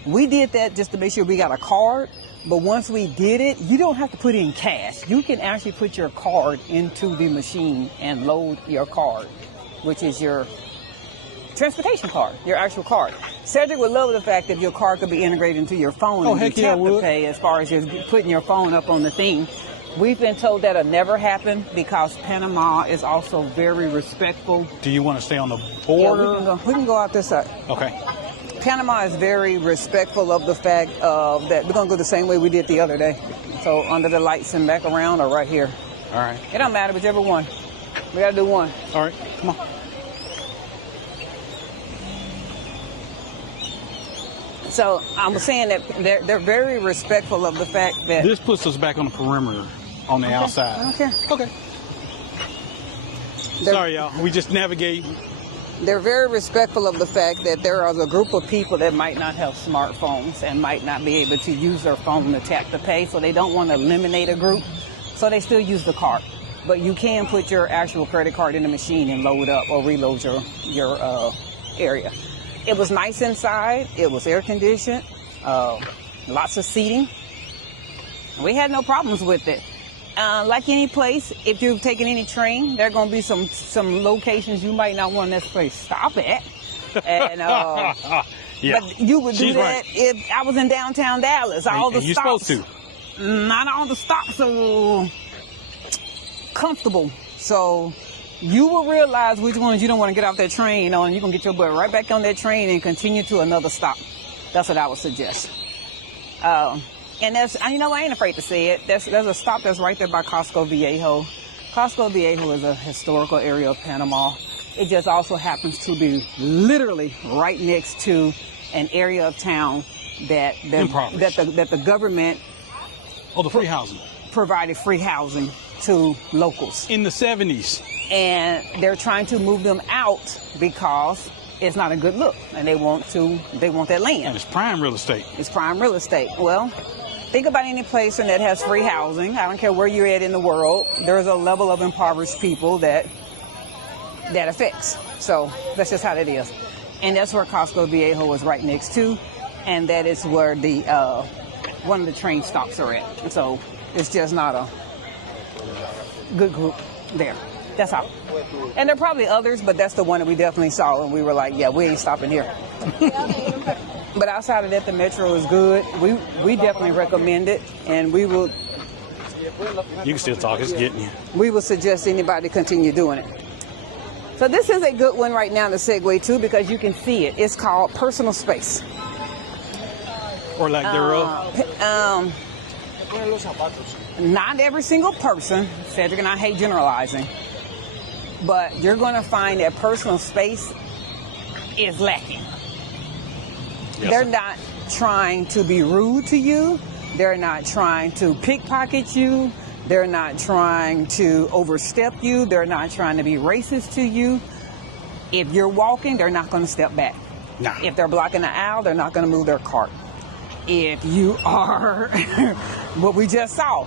We did that just to make sure we got a card, but once we did it, you don't have to put in cash. You can actually put your card into the machine and load your card, which is your transportation card, your actual card. Cedric would love the fact that your card could be integrated into your phone and you tap to pay as far as just putting your phone up on the thing. We've been told that'll never happen because Panama is also very respectful. Do you want to stay on the border? Yeah, we can go out this side. Okay. Panama is very respectful of the fact that we're going to go the same way we did the other day. So under the lights and back around or right here. All right. It don't matter, whichever one. We got to do one. All right, come on. So I'm saying that they're very respectful of the fact that... This puts us back on the perimeter on the outside. I don't care. Okay. Sorry, y'all. We just navigate. They're very respectful of the fact that there are a group of people that might not have smartphones and might not be able to use their phone to tap to pay, so they don't want to eliminate a group, so they still use the card. But you can put your actual credit card in the machine and load up or reload your area. It was nice inside. It was air conditioned, lots of seating. We had no problems with it. Like any place, if you've taken any train, there are going to be some locations you might not want to necessarily stop at. And yeah. But you would do that right. if I was in downtown Dallas. All the you're stops, supposed to. Not all the stops are comfortable. So you will realize which ones you don't want to get off that train on. You're going to get your butt right back on that train and continue to another stop. That's what I would suggest. And I ain't afraid to say it. There's a stop that's right there by Costco Viejo. Costco Viejo is a historical area of Panama. It just also happens to be literally right next to an area of town that the government the free housing provided free housing to locals in the 70s, and they're trying to move them out because it's not a good look, and they want that land. And it's prime real estate. It's prime real estate. Well, think about any place that has free housing. I don't care where you're at in the world. There's a level of impoverished people that affects. So that's just how it is. And that's where Costco Viejo is right next to, and that is where the one of the train stops are at. So it's just not a good group there. That's all. And there are probably others, but that's the one that we definitely saw, and we were like, yeah, we ain't stopping here. But outside of that, the metro is good. We definitely recommend it, and we will. You can still talk. It's getting you. We will suggest anybody continue doing it. So this is a good one right now to segue to because you can see it. It's called personal space. Or like thereof. Not every single person, Cedric and I hate generalizing, but you're going to find that personal space is lacking. Yes, They're sir. not trying to be rude to you. They're not trying to pickpocket you. They're not trying to overstep you. They're not trying to be racist to you. If you're walking, they're not going to step back. Nah. If they're blocking the aisle, they're not going to move their cart. If you are what we just saw,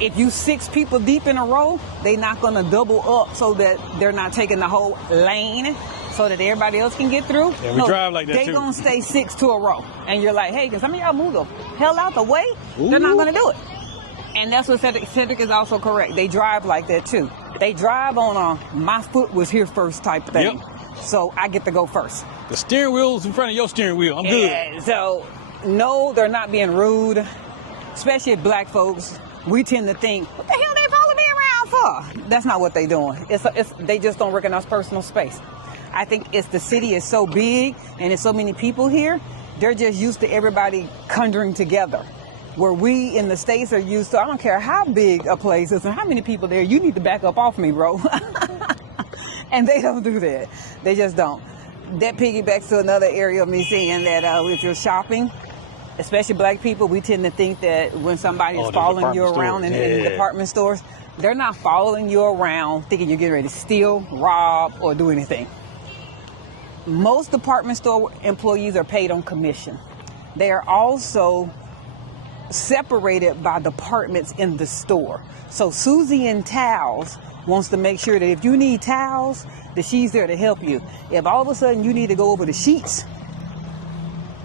if you 6 people deep in a row, they're not going to double up so that they're not taking the whole lane so that everybody else can get through. Yeah, we drive like that They're too. going to stay 6 to a row. And you're like, hey, can some of y'all move the hell out the way? They're not going to do it. And that's what Cedric is also correct. They drive like that too. They drive on a my foot was here first type thing. Yep. So I get to go first. The steering wheel's in front of your steering wheel. I'm good. And so, no, they're not being rude, especially black folks. We tend to think, what the hell they following me around for? That's not what they're doing. They just don't recognize personal space. I think it's the city is so big and there's so many people here, they're just used to everybody conjuring together. Where we in the States are used to, I don't care how big a place is and how many people there, you need to back up off me, bro. And they don't do that. They just don't. That piggybacks to another area of me saying that if you're shopping, especially black people, we tend to think that when somebody is following you around in department stores, they're not following you around thinking you're getting ready to steal, rob, or do anything. Most department store employees are paid on commission. They are also separated by departments in the store. So Susie in towels wants to make sure that if you need towels, that she's there to help you. If all of a sudden you need to go over the sheets,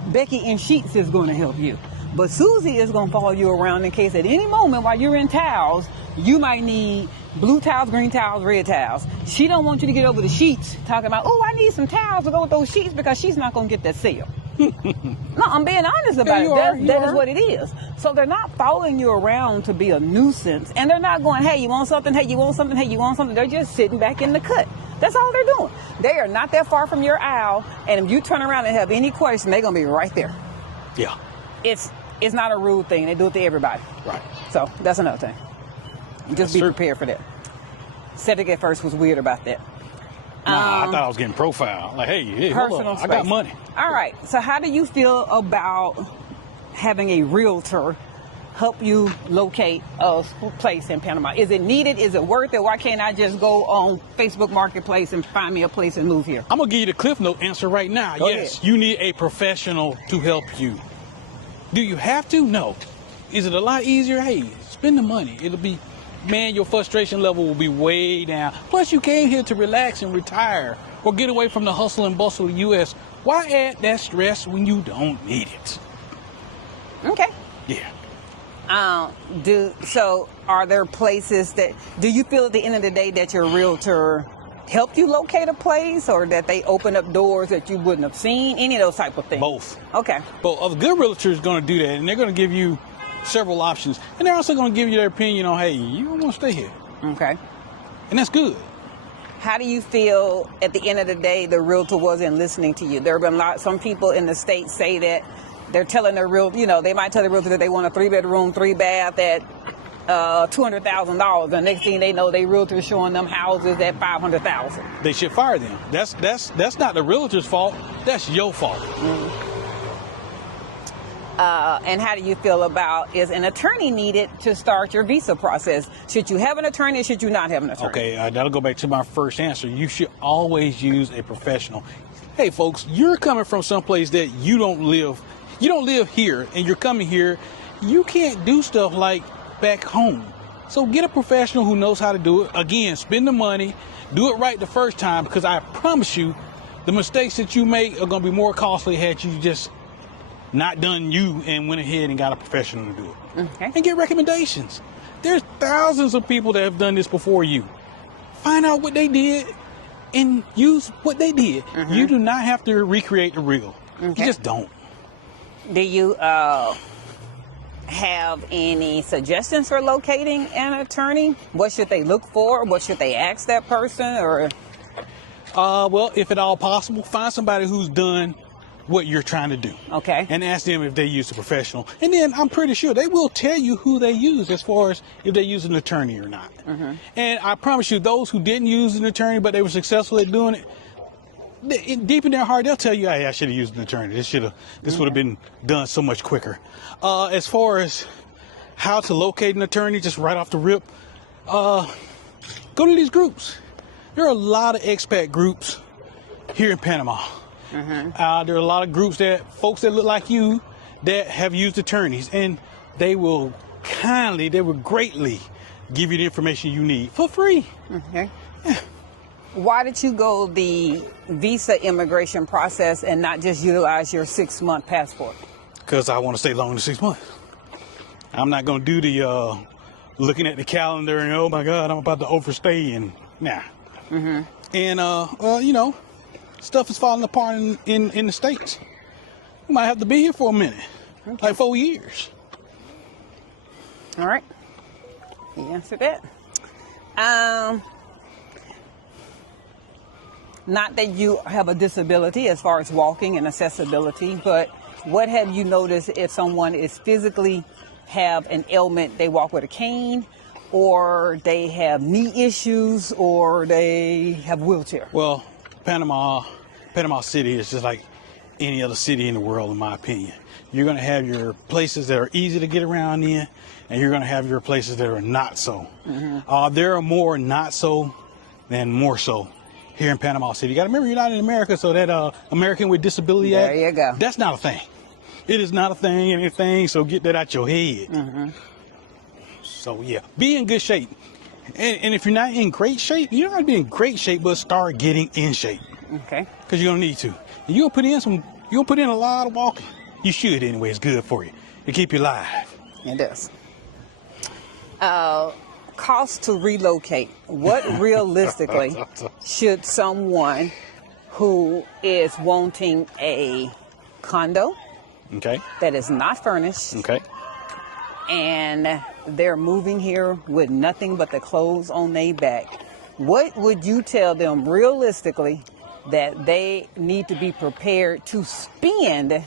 Becky in sheets is going to help you. But Susie is going to follow you around in case at any moment while you're in towels, you might need blue towels, green towels, red towels. She don't want you to get over the sheets talking about, oh, I need some towels to go with those sheets because she's not going to get that sale. No, I'm being honest about it. That is what it is. So they're not following you around to be a nuisance. And they're not going, hey, you want something? Hey, you want something? Hey, you want something? They're just sitting back in the cut. That's all they're doing. They are not that far from your aisle. And if you turn around and have any question, they're going to be right there. Yeah. It's not a rude thing. They do it to everybody. Right. So that's another thing. Just be prepared for that. Cedric at first was weird about that. Nah, I thought I was getting profiled. Like, hey, hold on. Space. I got money. All right. So how do you feel about having a realtor help you locate a place in Panama? Is it needed? Is it worth it? Why can't I just go on Facebook Marketplace and find me a place and move here? I'm going to give you the Cliff Note answer right now. Go yes, ahead. You need a professional to help you. Do you have to? No. Is it a lot easier? Hey, spend the money. It'll be, man, your frustration level will be way down. Plus, you came here to relax and retire or get away from the hustle and bustle of the U.S. Why add that stress when you don't need it? Okay. Yeah. So are there places that, do you feel at the end of the day that your realtor helped you locate a place or that they open up doors that you wouldn't have seen? Any of those type of things? Both. Okay. But a good realtor is going to do that, and they're going to give you several options. And they're also going to give you their opinion on, hey, you don't want to stay here. Okay. And that's good. How do you feel at the end of the day the realtor wasn't listening to you? There have been some people in the States say that they're telling their realtor, they might tell the realtor that they want a 3-bedroom, 3-bath at $200,000. The next thing they know, they realtor is showing them houses at $500,000. They should fire them. That's not the realtor's fault. That's your fault. Mm-hmm. And how do you feel about, is an attorney needed to start your visa process? Should you have an attorney or should you not have an attorney? Okay, that'll go back to my first answer. You should always use a professional. Hey, folks, you're coming from someplace that you don't live here, and you're coming here. You can't do stuff like back home. So get a professional who knows how to do it. Again, spend the money, do it right the first time, because I promise you, the mistakes that you make are going to be more costly had you just not done you and went ahead and got a professional to do it. Okay. And get recommendations. There's thousands of people that have done this before you. find out what they did and use what they did. You do not have to recreate the reel. You just don't. Do you have any suggestions for locating an attorney? What should they look for? What should they ask that person? Or well, if at all possible, find somebody who's done what you're trying to do. Okay. And ask them if they use a professional. And then I'm pretty sure they will tell you who they use as far as if they use an attorney or not. And I promise you, those who didn't use an attorney but they were successful at doing it, deep in their heart, they'll tell you, hey, I should have used an attorney. This would have been done so much quicker. As far as how to locate an attorney, just right off the rip, go to these groups. There are a lot of expat groups here in Panama. There are a lot of groups that folks that look like you that have used attorneys, and they will greatly give you the information you need for free. Okay. Why did you go the visa immigration process and not just utilize your 6-month passport? Because I want to stay longer than 6 months. I'm not going to do the looking at the calendar and, oh my God, I'm about to overstay, and nah. And, you know, stuff is falling apart in the States. You might have to be here for a minute, like 4 years. All right. You answered that. Not that you have a disability as far as walking and accessibility, but what have you noticed if someone is physically have an ailment, they walk with a cane, or they have knee issues, or they have wheelchair? Well, Panama City is just like any other city in the world, in my opinion. You're going to have your places that are easy to get around in, and you're going to have your places that are not so. There are more not so than more so here in Panama City. You got to remember, you're not in America, so that American with Disability Act, there you go. That's not a thing. It is not a thing, anything, so get that out your head. So yeah, be in good shape. And if you're not in great shape, you don't have to be in great shape, but start getting in shape. Okay. Because you're gonna need to. And you'll put in a lot of walking. You should anyway. It's good for you. To keep you alive. It does. Cost to relocate. What realistically should someone who is wanting a condo that is not furnished and they're moving here with nothing but the clothes on their back, what would you tell them realistically that they need to be prepared to spend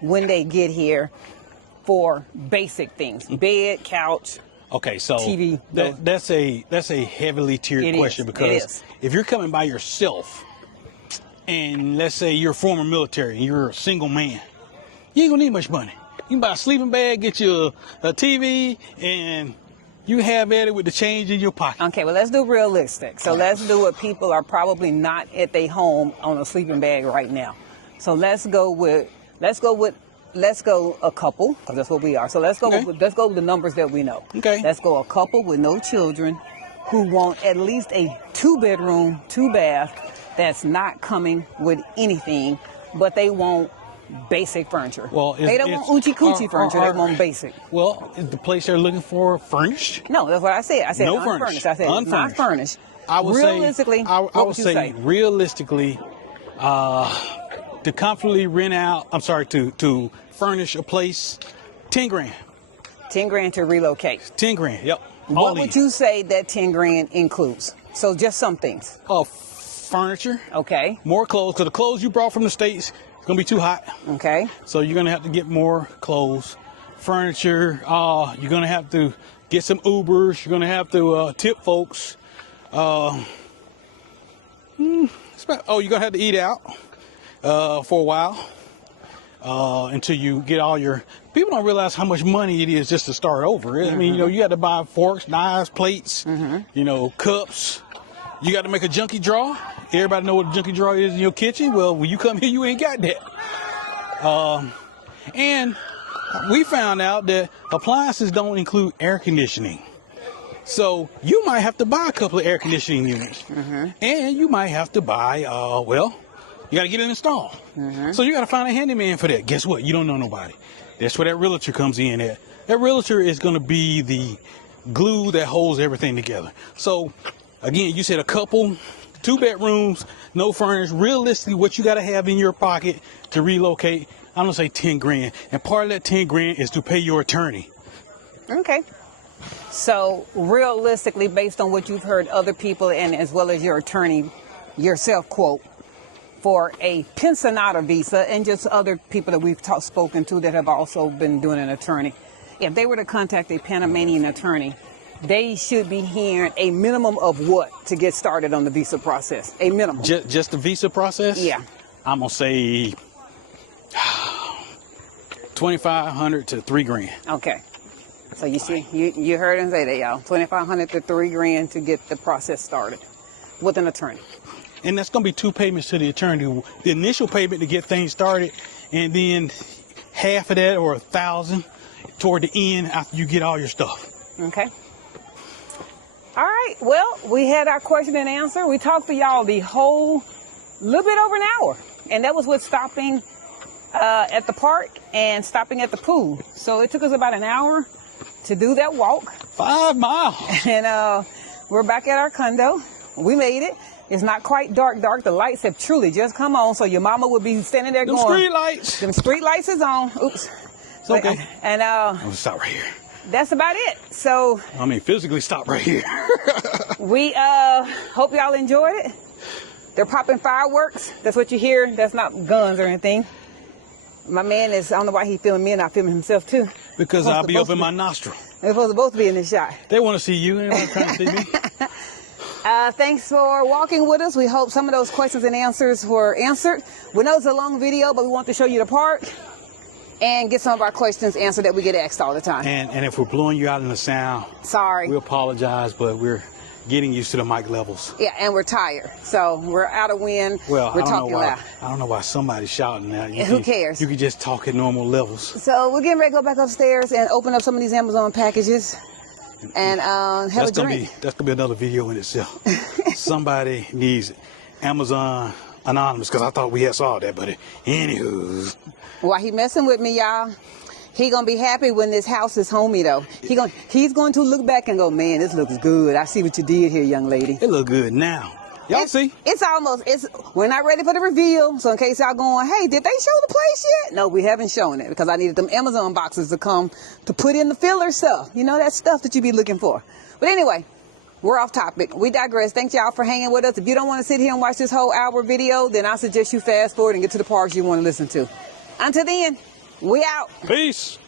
when they get here for basic things? Bed, couch, okay, so TV. That's a heavily tiered question, because if you're coming by yourself, and let's say you're former military and you're a single man, you ain't gonna need much money. You can buy a sleeping bag, get you a TV, and you have at it with the change in your pocket. Okay, well, let's do realistic. So let's do what people are probably not at their home on a sleeping bag right now. So let's go a couple, because that's what we are. So let's go with the numbers that we know. Okay. Let's go a couple with no children who want at least a 2-bedroom, 2-bath that's not coming with anything, but they want basic furniture. Well, they don't want oochie coochie furniture. They want basic. Well, is the place they're looking for furnished? No, that's what I said. I said no unfurnished. I said not furnished. I would realistically, I would say realistically, to comfortably rent out. I'm sorry, to furnish a place, 10 grand. 10 grand to relocate. 10 grand. Yep. What would you say that 10 grand includes? So just some things. Furniture. Okay. More clothes, because the clothes you brought from the States, it's gonna be too hot. Okay. So you're gonna have to get more clothes, furniture. You're gonna have to get some Ubers. You're gonna have to tip folks. You're gonna have to eat out for a while until you get all your. People don't realize how much money it is just to start over. I mean, you got to buy forks, knives, plates, cups. You got to make a junkie drawer. Everybody know what a junkie drawer is in your kitchen. Well, when you come here, you ain't got that. And we found out that appliances don't include air conditioning. So you might have to buy a couple of air conditioning units. And you might have to buy, you got to get it installed. So you got to find a handyman for that. Guess what? You don't know nobody. That's where that realtor comes in at. That realtor is going to be the glue that holds everything together. So Again, you said a couple, 2 bedrooms, no furnished. Realistically, what you got to have in your pocket to relocate, I'm gonna say 10 grand. And part of that 10 grand is to pay your attorney. Okay. So realistically, based on what you've heard other people and as well as your attorney yourself quote, for a pensionata visa and just other people that we've spoken to that have also been doing an attorney, if they were to contact a Panamanian attorney, they should be hearing a minimum of what to get started on the visa process? A minimum. Just the visa process? Yeah. I'm gonna say 2,500 to 3 grand. Okay. So you see, you heard him say that, y'all. 2,500 to 3 grand to get the process started with an attorney. And that's gonna be 2 payments to the attorney. The initial payment to get things started, and then half of that or 1,000 toward the end after you get all your stuff. Okay. All right. Well, we had our question and answer. We talked to y'all the whole little bit over an hour, and that was with stopping at the park and stopping at the pool. So it took us about an hour to do that walk. 5 miles. And we're back at our condo. We made it. It's not quite dark. The lights have truly just come on, so your mama would be standing there Them going, street lights. them street lights is on. Oops. It's okay. And I'm gonna stop right here. that's about it. So I mean, physically stop right here. we hope y'all enjoyed it. They're popping fireworks. That's what you hear. That's not guns or anything. My man is, I don't know why he's filming me and not filming himself too. Because I'll be up in my nostril. They're supposed to both be in this shot. They want to see you. They're not trying to see me. Thanks for walking with us. We hope some of those questions and answers were answered. We know it's a long video, but we want to show you the park and get some of our questions answered that we get asked all the time. And if we're blowing you out in the sound, sorry. we apologize, but we're getting used to the mic levels. Yeah, and we're tired. So we're out of wind. Well, we're I don't talking know why. loud. I don't know why somebody's shouting now. Who cares? You can just talk at normal levels. So we're getting ready to go back upstairs and open up some of these Amazon packages and have a drink. That's gonna be another video in itself. Somebody needs Amazon Anonymous, because I thought we had saw that, but anywho. While he messing with me, y'all, he gonna be happy when this house is homey though. He's going to look back and go, man, this looks good. I see what you did here, young lady. It look good now. Y'all see? We're not ready for the reveal. So in case y'all going, hey, did they show the place yet? No, we haven't shown it because I needed them Amazon boxes to come to put in the filler stuff. You know, that stuff that you be looking for. But anyway, we're off topic. We digress. Thanks y'all for hanging with us. If you don't want to sit here and watch this whole hour video, then I suggest you fast forward and get to the parts you want to listen to. Until then, we out. Peace.